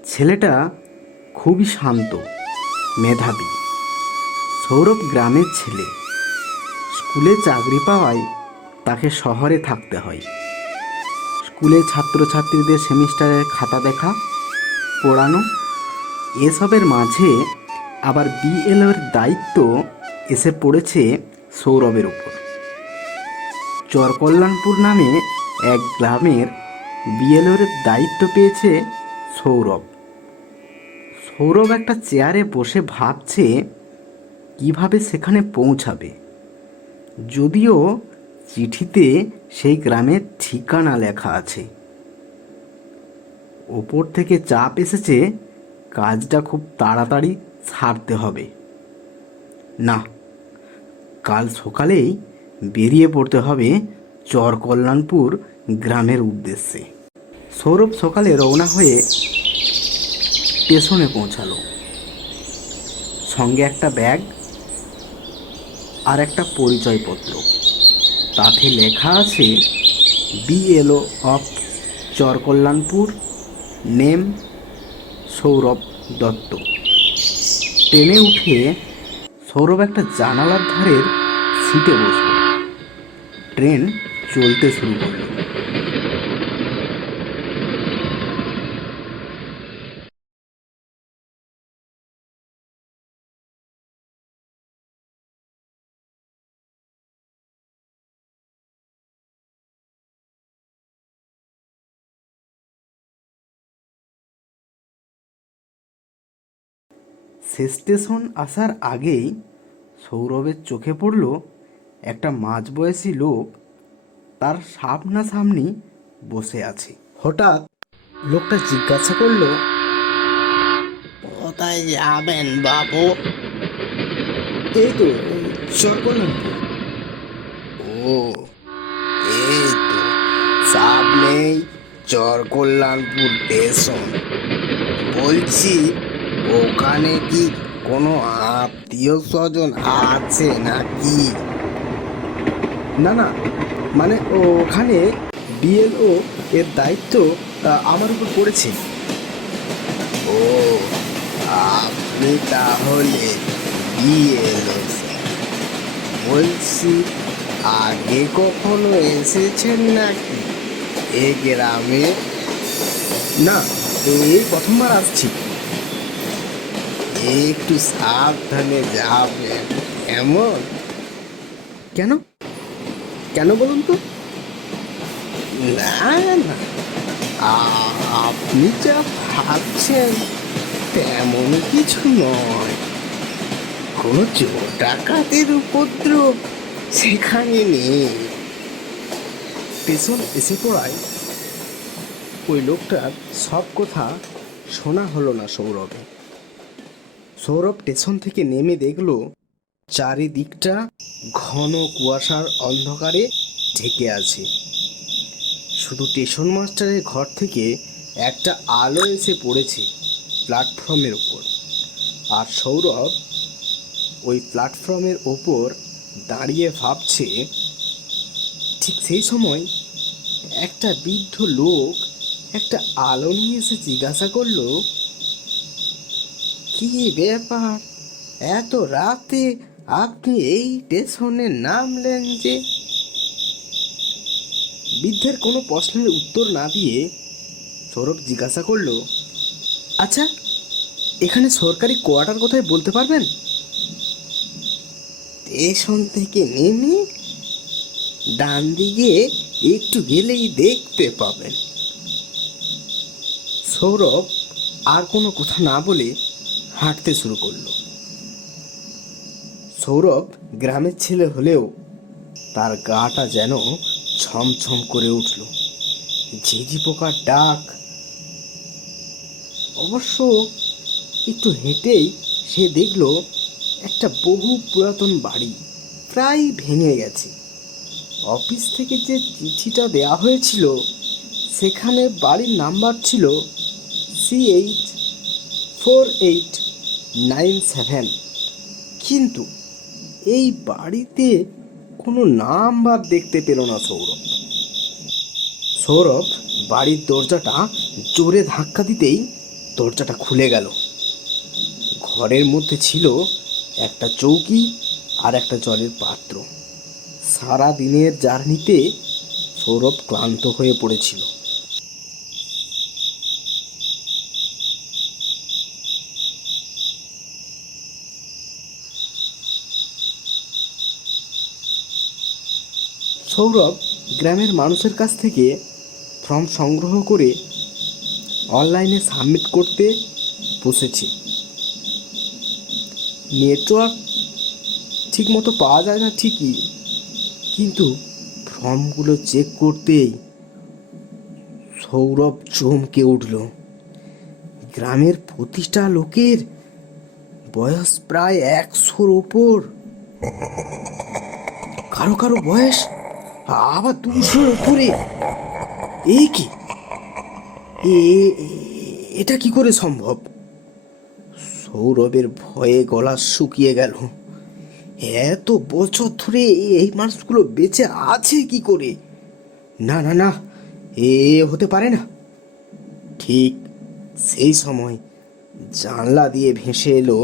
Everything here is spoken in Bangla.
ছেলেটা খুবই শান্ত, মেধাবী। সৌরভ গ্রামের ছেলে। স্কুলে চাকরি পাওয়ায় তাকে শহরে থাকতে হয়। স্কুলে ছাত্রছাত্রীদের সেমিস্টারের খাতা দেখা, পড়ানো, এসবের মাঝে আবার বিএলওর দায়িত্ব এসে পড়েছে সৌরভের উপর। চরকল্যাণপুর নামে এক গ্রামের বিএলওর দায়িত্ব পেয়েছে সৌরভ। সৌরভ একটা চেয়ারে বসে ভাবছে কিভাবে সেখানে পৌঁছাবে, যদিও চিঠিতে সেই গ্রামের ঠিকানা লেখা আছে। ওপর থেকে চাপ এসেছে কাজটা খুব তাড়াতাড়ি সারতে হবে। না, কাল সকালেই বেরিয়ে পড়তে হবে চরকল্যাণপুর গ্রামের উদ্দেশ্যে। সৌরভ সকালে রওনা হয়ে স্টেশনে পৌঁছালো। সঙ্গে একটা ব্যাগ আর একটা পরিচয়পত্র। তাতে লেখা আছে BLO of Charkalyanpur, name Sourav Dutta. ট্রেনে উঠে সৌরভ একটা জানালার ধারের সিটে বসল। ট্রেন চলতে শুরু করলো। শেষ স্টেশন আসার আগেই সৌরভের চোখে পড়ল একটা মাঝবয়সী লোক তার সামনাসামনি বসে আছে। হঠাৎ লোকটা জিজ্ঞাসা করলো, কোথায় যাবেন বাবু? এই তো চরকল্যাণপুর। ও, এই তো সামনেই চরকল্যাণপুর স্টেশন। বলছি, ওখানে কি কোনো আত্মীয় স্বজন আছে নাকি? না না, মানে ওখানে বিএলও এর দায়িত্ব আমার উপর পড়েছে। ও, আপনি তাহলে বিএলও। বলছি, আগে কখনো এসেছেন নাকি এ গ্রামে? না, এই প্রথমবার আসছি। একটু সাবধানে যাবেন, এমন? কেন কেন বলুন তো? না না, আপনি যা ভাবছেন তেমন কিছু নয়। কোনো চোর ডাকাতের উপদ্রব সেখানে নেই। স্টেশন এসে পড়ায় ওই লোকটার সব কথা শোনা হলো না সৌরভে। সৌরভ স্টেশন থেকে নেমে দেখলো চারিদিকটা ঘন কুয়াশার অন্ধকারে ঢেকে আছে। শুধু স্টেশন মাস্টারের ঘর থেকে একটা আলো এসে পড়েছে প্ল্যাটফর্মের ওপর। আর সৌরভ ওই প্ল্যাটফর্মের ওপর দাঁড়িয়ে ভাবছে। ঠিক সেই সময় একটা বৃদ্ধ লোক একটা আলো নিয়ে এসে জিজ্ঞাসা করলো, কি ব্যাপার, এত রাতে আপনি এই স্টেশনে নামলেন যে? বৃদ্ধের কোনো প্রশ্নের উত্তর না দিয়ে সৌরভ জিজ্ঞাসা করলো, আচ্ছা, এখানে সরকারি কোয়ার্টার কোথায় বলতে পারবেন? স্টেশন থেকে নেমে ডান দিকে একটু গেলেই দেখতে পাবেন। সৌরভ আর কোনো কথা না বলে হাঁটতে শুরু করলো। সৌরভ গ্রামের ছেলে হলেও তার গাটা যেন ছমছম করে উঠল। ঝিঝি পোকার ডাক। অবশ্য একটু হেঁটেই সে দেখল একটা বহু পুরাতন বাড়ি প্রায় ভেঙে গেছে। অফিস থেকে যে চিঠিটা দেওয়া হয়েছিল সেখানে বাড়ির নাম্বার ছিল CH4897, কিন্তু এই বাড়িতে কোনো নাম্বার দেখতে পেল না সৌরভ। সৌরভ বাড়ির দরজাটা জোরে ধাক্কা দিতেই দরজাটা খুলে গেল। ঘরের মধ্যে ছিল একটা চৌকি আর একটা জলের পাত্র। সারা দিনের জার্নিতে সৌরভ ক্লান্ত হয়ে পড়েছিল। সৌরভ গ্রামের মানুষের কাছ থেকে ফর্ম সংগ্রহ করে অনলাইনে সাবমিট করতে বসেছে। নেটওয়ার্ক ঠিকমতো পাওয়া যায় না ঠিকই, কিন্তু ফর্মগুলো চেক করতেই সৌরভ চমকে উঠল। গ্রামের প্রতিটা লোকের বয়স প্রায় 100-র ওপর, কারো কারো বয়স আবার 200-র উপরে। এই কি, এটা কি করে সম্ভব? সৌরভের ভয়ে গলা শুকিয়ে গেল। এত বছর ধরে এই মানুষগুলো বেঁচে আছে কি করে? না না না, এ হতে পারে না। ঠিক সেই সময় জানলা দিয়ে ভেসে এলো